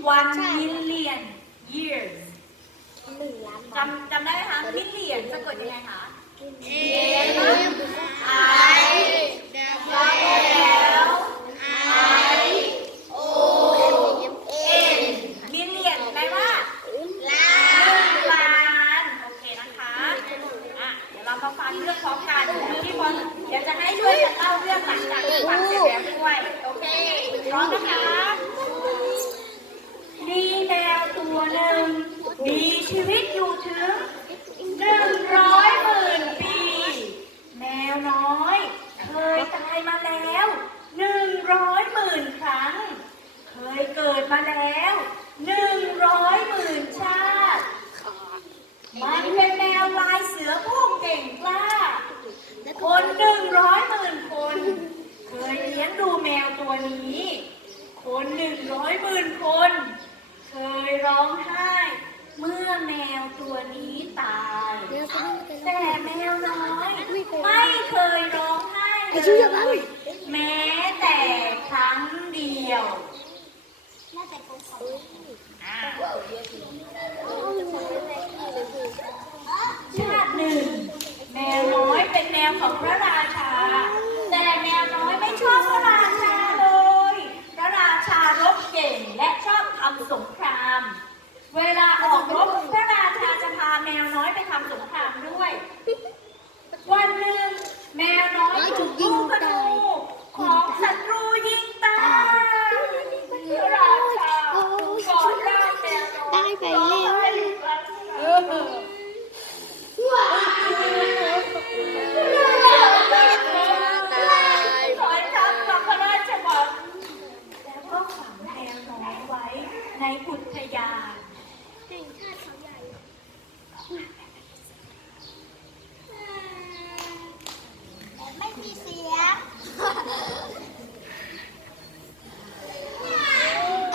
ไม่ใช่ one million years หนึ่งล้านบาทจำจำได้ไหมคะ million สะกดยังไงคะ I แล้ว I N million แปลว่าล้านล้านโอเคนะคะอะเดี๋ยวเรามาฟังเรื่องพร้อมกันพี่บอลเดี๋ยวจะให้ช่วยกันเล่าเรื่องหลังจากที่ฟังเสร็จแล้วด้วยโอเคพร้อมนะคะ มีแมวตัวหนึ่ง มีชีวิตอยู่ถึงหนึ่งร้อยหมื่นปี แมวน้อย เคยตายมาแล้วหนึ่งร้อยหมื่นครั้ง เคยเกิดมาแล้วหนึ่งร้อยหมื่นชาติ มันเป็นแมวลายเสือผู้เก่งกล้า คนหนึ่งร้อยหมื่นคน เคยเลี้ยงดูแมวตัวนี้ คนหนึ่งร้อยหมื่นคน เคยร้องไห้ เมื่อแมวตัวนี้ตาย แต่แมวน้อยไม่เคยร้องไห้เลยแม้แต่ครั้งเดียวอ่าชาติหนึ่ง แมวน้อยเป็นแมวของพระราชา แต่แมวน้อยไม่ชอบพระราชาเลย พระราชารบเก่งและชอบทำสงคราม เวลาออกรบพระราชาจะพาแมวน้อยไปทำสงครามด้วย วันหนึ่งแมวน้อยถูกลูกธนูของศัตรูยิงตายพระราชากอดร่างแมวน้อย ได้ไปแล้ว ถอยทัพกลับพระราชวังแล้วก็ฝังแมวน้อยไว้ในอุทยาน ไม่มีเสียง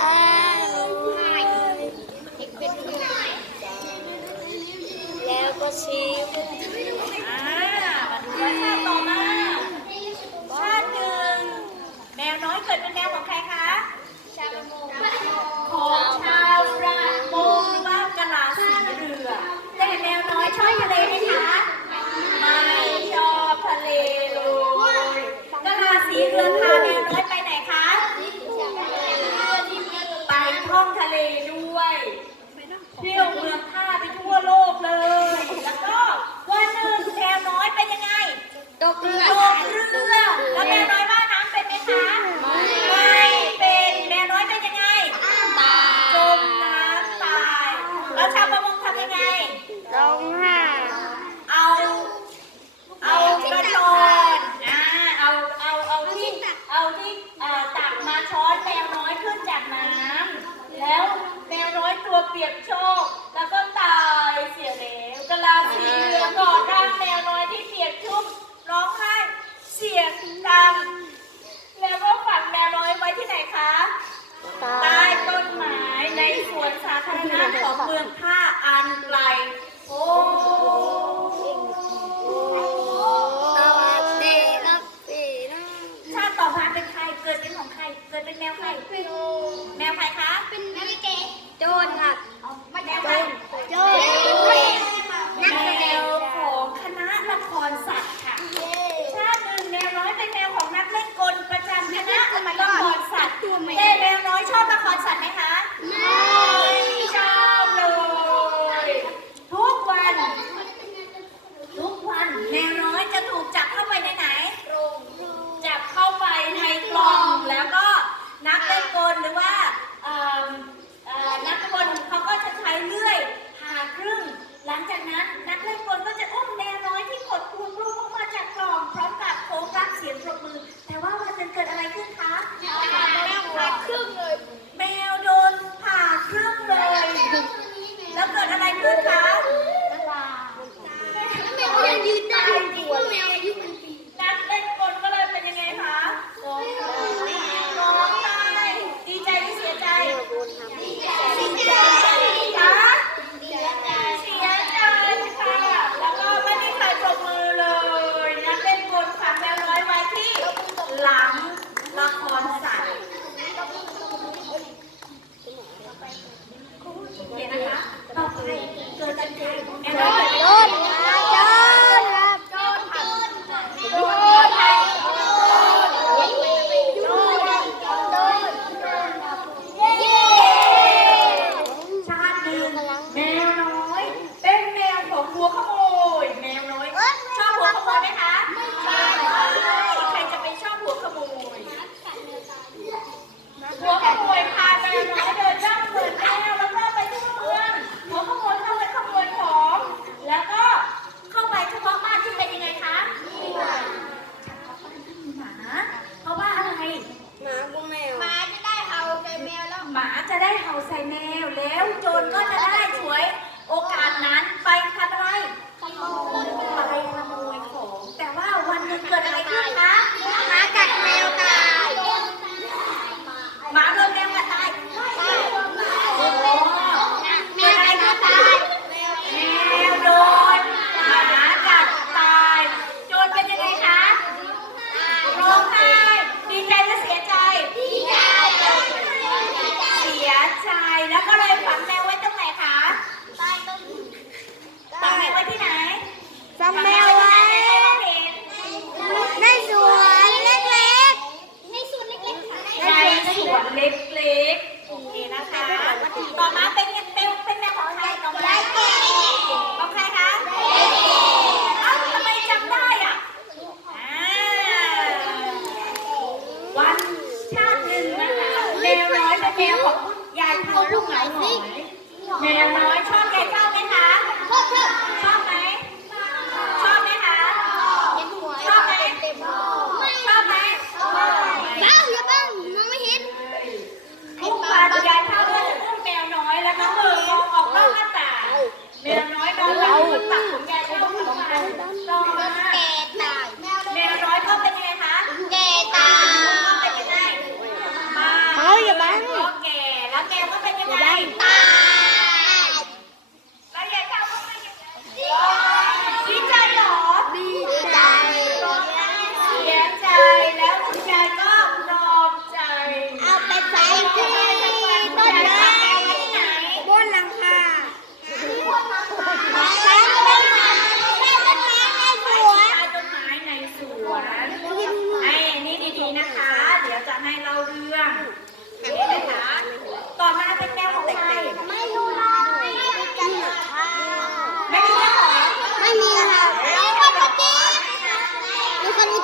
อ้าวเป็นแล้วก็ชิม อ่ามาดูว่าชาติต่อมาชาติหนึ่งแมวน้อยเกิดเป็นแมวของใครคะ ชาบมง ของชาวประมงหรือว่ากะลาสีเรือ แต่แมวน้อยชอบทะเลไหมคะ ไม่ชอบทะเลเลยกะลาสีเรือพาแมวน้อยไปไหนคะ ไปท่องทะเลด้วย เที่ยวเมืองท่าไปทั่วโลกเลย แล้วก็วันหนึ่งแมวน้อยเป็นยังไง ต กเรือตกเรือแล้วแมวน้อยว่ายน้ำเป็นไหมคะไม่เป็นแมวน้อยเป็นยังไงตาจมน้ำตายแล้วชาวประมงทำยังไงร้องไห้เอา เอากระชอนอ่าเอาเอาเอาที่เอาที่เอ่อตักมาช้อนแมวน้อยขึ้นจากน้ำแล้วแมวน้อยตัวเปียกโชกแล้วก็ตายเสียแล้วกะลาสีเหลืองกอดร่างแมวน้อยที่เปียกชุ่มร้องไห้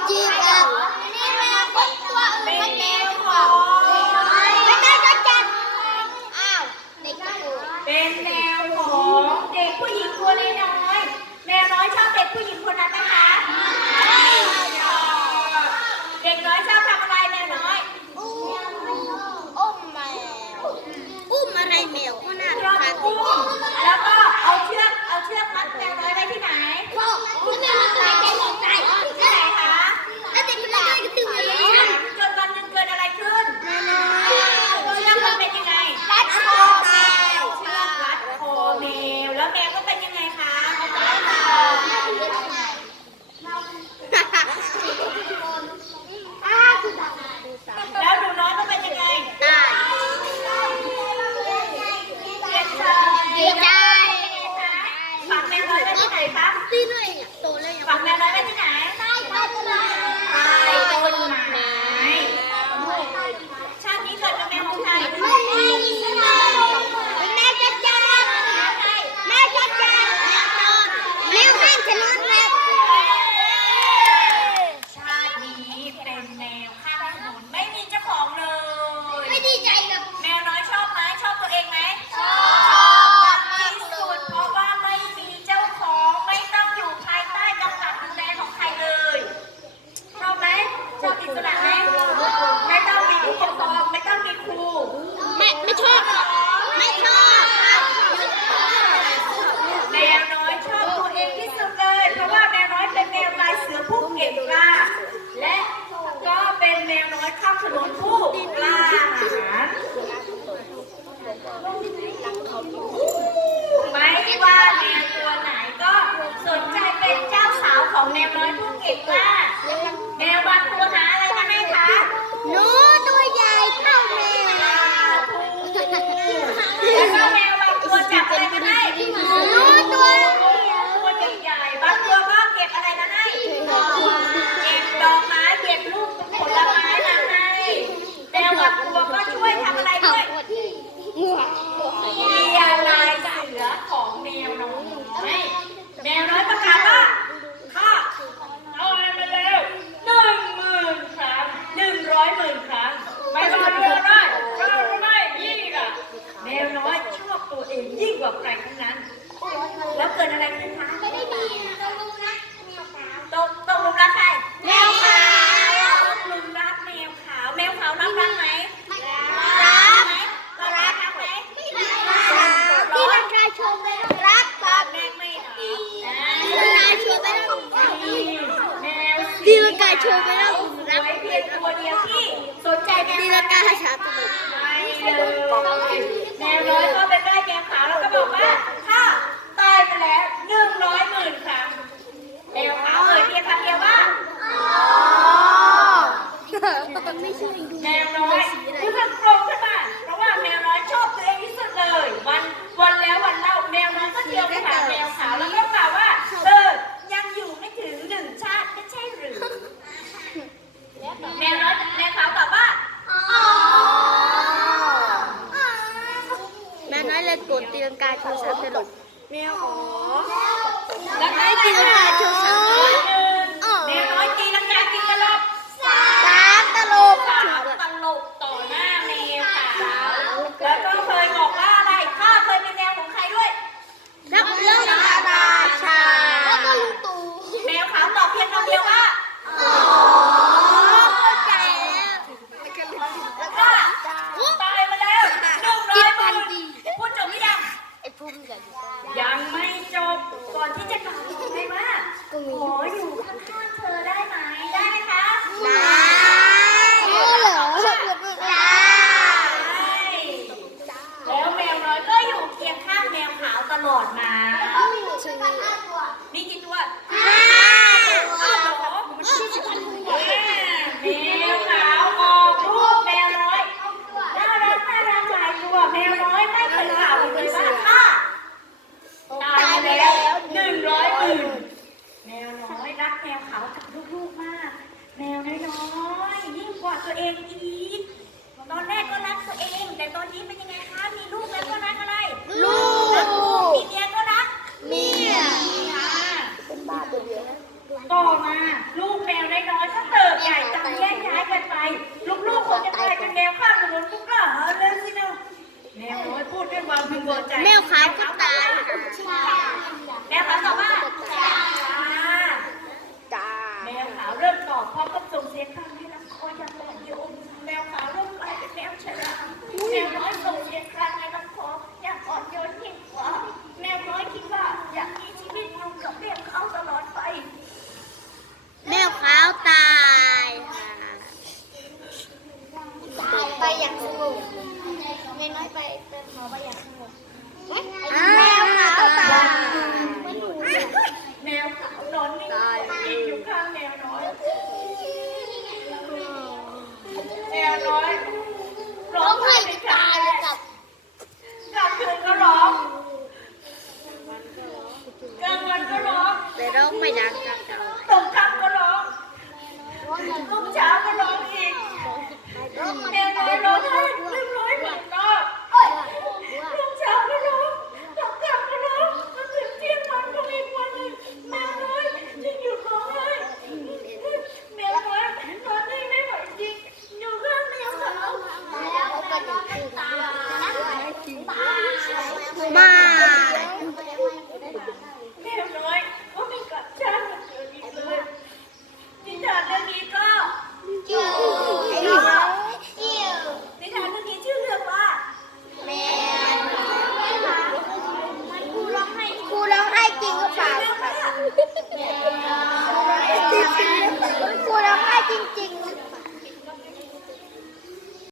นี่แม่คนตัวอื่นมาแกงของไม่ได้ก็จัดอ้าวเด็กตัวเป็นแนวของเด็กผู้หญิงตัวน้อยแนวน้อยชอบเด็กผู้หญิงคนนั้นไหม Happy 那我。 ลอดมามีกี่ตัวห้าตัวมันชื่อสิบแมวขาวออกลูกแมวน้อยน่ารักน่ารกหลายตัวแมวน้อยไม่เคยข่าวเลยว่าตายแล้วหนึ่งร้อยหมื่นแมวน้อยรักแมวขาวกับลูกๆมาก แมวน้อยยิ่งกว่าตัวเองอีตอนแรกก็รักตัวเอง แต่ตอนนี้เป็นยังไง มา